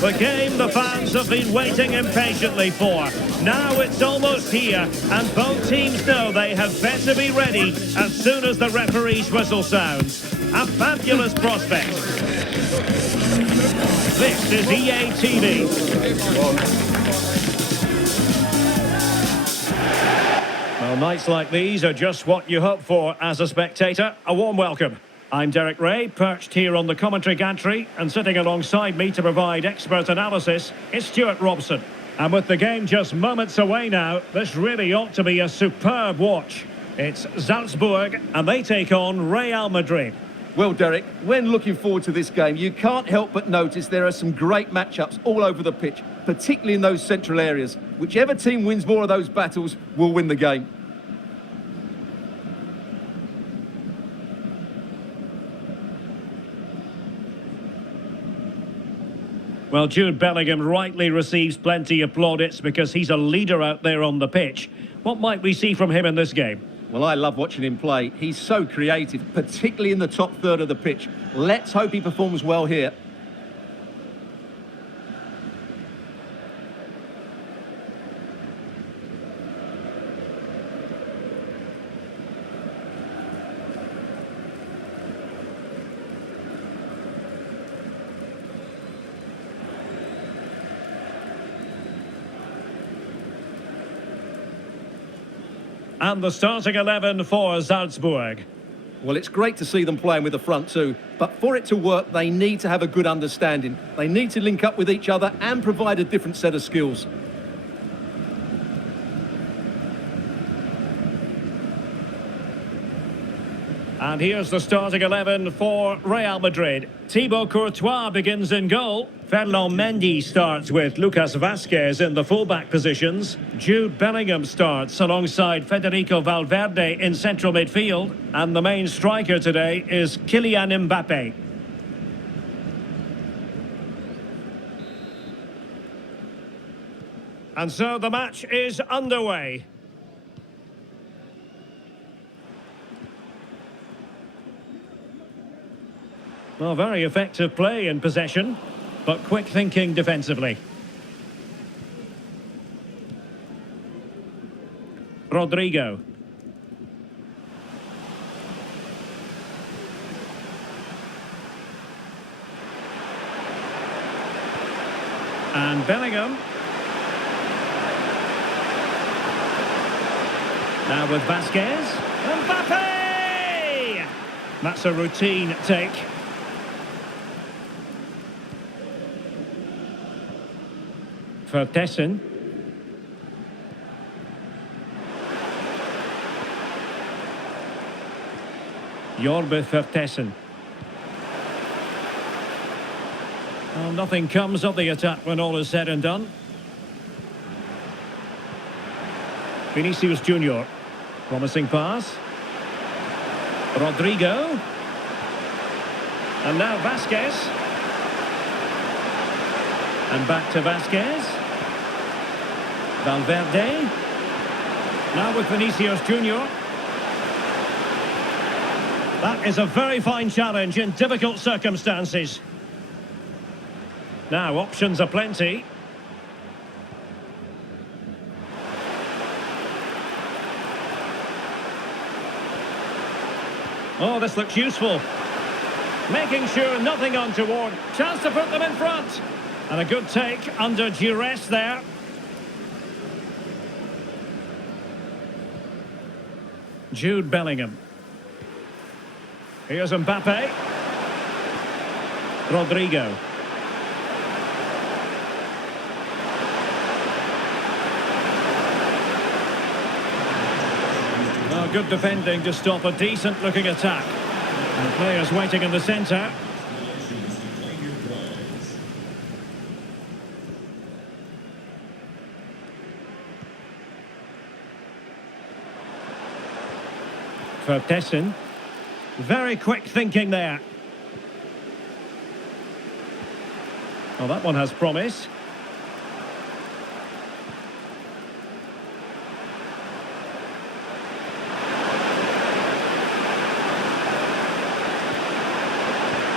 The game the fans have been waiting impatiently for. Now it's almost here, and both teams know they have better be ready as soon as the referee's whistle sounds. A fabulous prospect. This is EA TV. Well, nights like these are just what you hope for as a spectator. A warm welcome. I'm Derek Ray, perched here on the commentary gantry, and sitting alongside me to provide expert analysis is Stuart Robson. And with the game just moments away now, this really ought to be a superb watch. It's Salzburg, and they take on Real Madrid. Well, Derek, when looking forward to this game, you can't help but notice there are some great matchups all over the pitch, particularly in those central areas. Whichever team wins more of those battles will win the game. Well, Jude Bellingham rightly receives plenty of plaudits because he's a leader out there on the pitch. What might we see from him in this game? Well, I love watching him play. He's so creative, particularly in the top third of the pitch. Let's hope he performs well here. And the starting 11 for Salzburg. Well, it's great to see them playing with the front two, but for it to work, they need to have a good understanding. They need to link up with each other and provide a different set of skills. And here's the starting 11 for Real Madrid. Thibaut Courtois begins in goal. Ferland Mendy starts with Lucas Vazquez in the fullback positions. Jude Bellingham starts alongside Federico Valverde in central midfield. And the main striker today is Kylian Mbappe. And so the match is underway. Well, very effective play in possession, but quick thinking defensively. Rodrigo. And Bellingham. Now with Vazquez. Mbappe! That's a routine take. Vertessen. Jorbe Vertessen. Well, nothing comes of the attack when all is said and done. Vinicius Junior. Promising pass. Rodrigo. And now Vazquez. And back to Vazquez. Valverde. Now with Vinicius Junior. That is a very fine challenge in difficult circumstances. Now options are plenty. Oh, this looks useful. Making sure nothing untoward. Chance to put them in front. And a good take under duress there. Jude Bellingham. Here's Mbappe. Rodrigo. Oh, good defending to stop a decent-looking attack. And players waiting in the centre. Vertessen. Very quick thinking there. Well, that one has promise.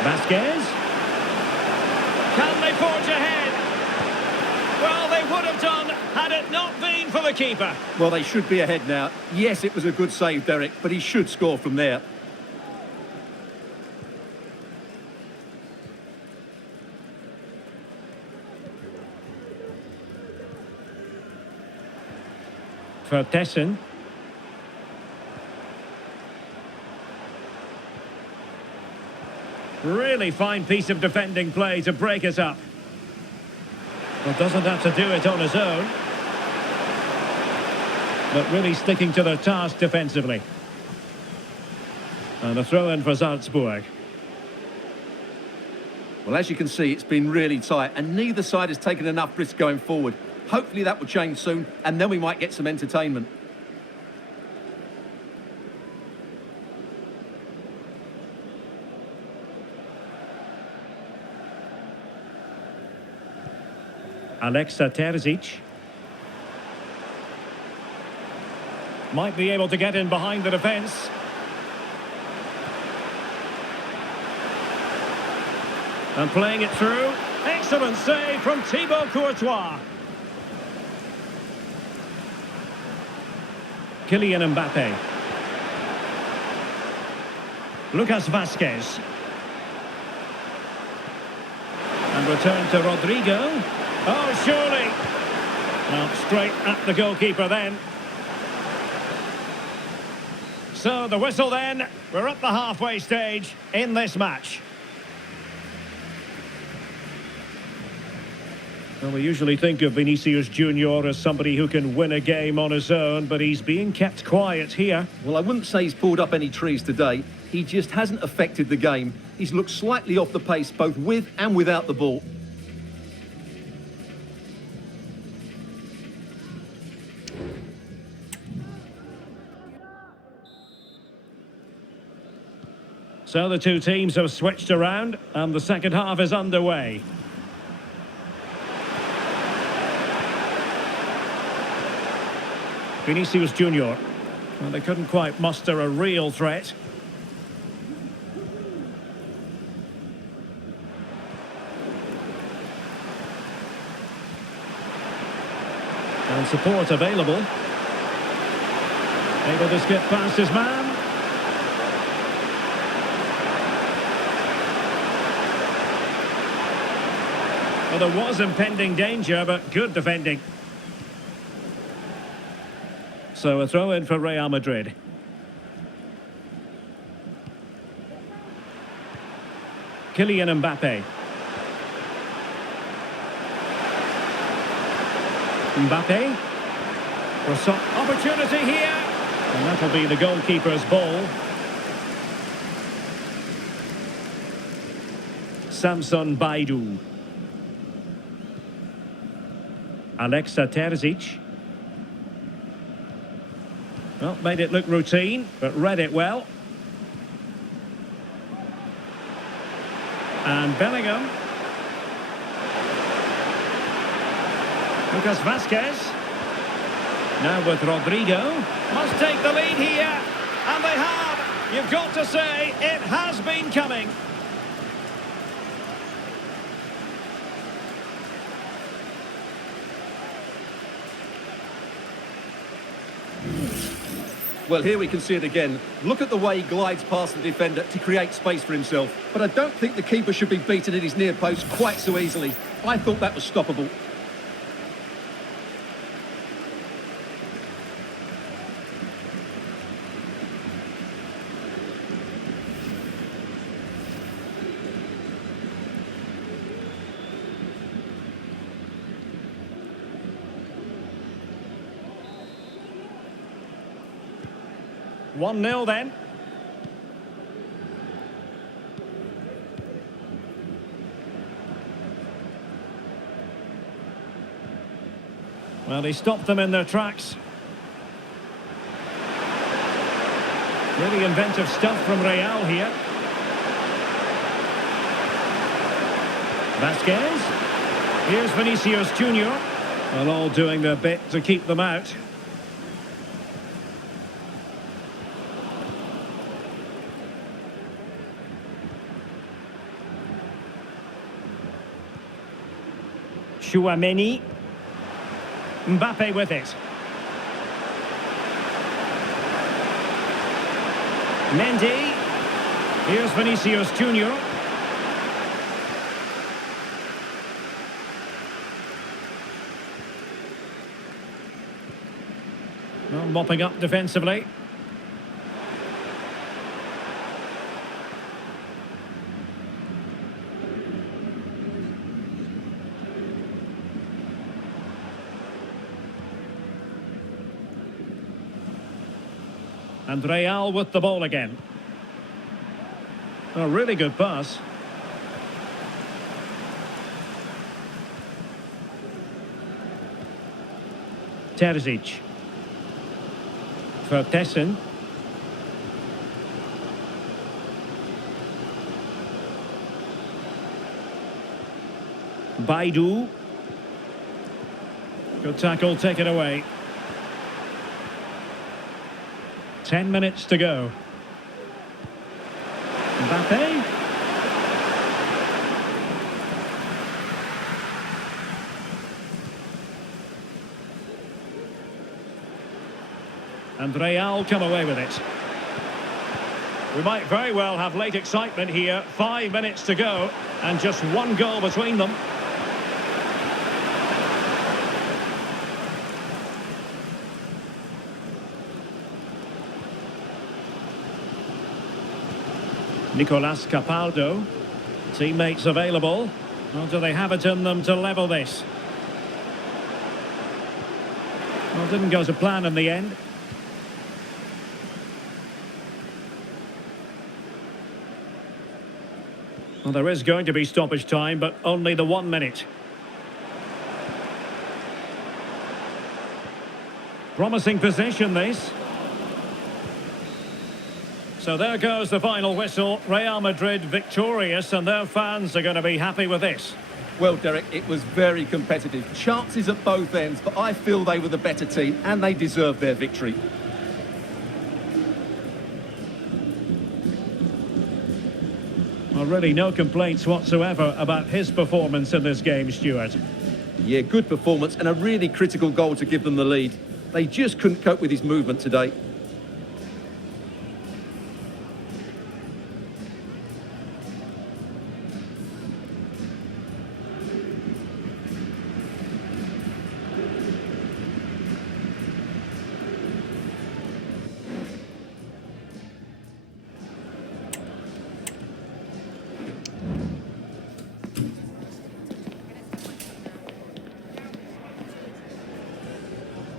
Vazquez. Can they forge ahead? Well, they would have done had it not been for the keeper. Well, they should be ahead now. Yes, it was a good save, Derek, but he should score from there. For Tessen. Really fine piece of defending play to break us up. Well, doesn't have to do it on his own. But really sticking to their task defensively. And a throw-in for Salzburg. Well, as you can see, it's been really tight, and neither side has taken enough risk going forward. Hopefully that will change soon, and then we might get some entertainment. Alexa Terzic. Might be able to get in behind the defence. And playing it through. Excellent save from Thibaut Courtois. Kylian Mbappe. Lucas Vazquez. And return to Rodrigo. Oh, surely. Well, straight at the goalkeeper then. So the whistle then. We're at the halfway stage in this match. Well, we usually think of Vinicius Junior as somebody who can win a game on his own, but he's being kept quiet here. Well, I wouldn't say he's pulled up any trees today. He just hasn't affected the game. He's looked slightly off the pace, both with and without the ball. So the two teams have switched around, and the second half is underway. Vinicius Junior. Well, they couldn't quite muster a real threat. And support available. Able to skip past his man. Well, there was impending danger, but good defending. So a throw in for Real Madrid. Kylian Mbappe. Mbappe. For some opportunity here. And that'll be the goalkeeper's ball. Samson Baidu. Alexa Terzic. Well, made it look routine, but read it well. And Bellingham. Lucas Vazquez. Now with Rodrigo. Must take the lead here. And they have. You've got to say, it has been coming. Well, here we can see it again. Look at the way he glides past the defender to create space for himself. But I don't think the keeper should be beaten at his near post quite so easily. I thought that was stoppable. One 0 then. Well, he stopped them in their tracks. Really inventive stuff from Real here. Vazquez. Here's Vinicius Junior. Well, all doing their bit to keep them out. Chouameni. Mbappe with it. Mendy. Here's Vinicius Junior. Well, mopping up defensively. And Real with the ball again. A really good pass. Terzic. For Tessin. Baidu. Good tackle, taken away. 10 minutes to go. Mbappe. And Real come away with it. We might very well have late excitement here. 5 minutes to go and just one goal between them. Nicolas Capaldo. Teammates available. Or do they have it in them to level this? Well, didn't go to plan in the end. Well, there is going to be stoppage time, but only the 1 minute. Promising position, this. So there goes the final whistle. Real Madrid victorious, and their fans are going to be happy with this. Well, Derek, it was very competitive. Chances at both ends, but I feel they were the better team, and they deserved their victory. Well, really no complaints whatsoever about his performance in this game, Stuart. Yeah, good performance and a really critical goal to give them the lead. They just couldn't cope with his movement today.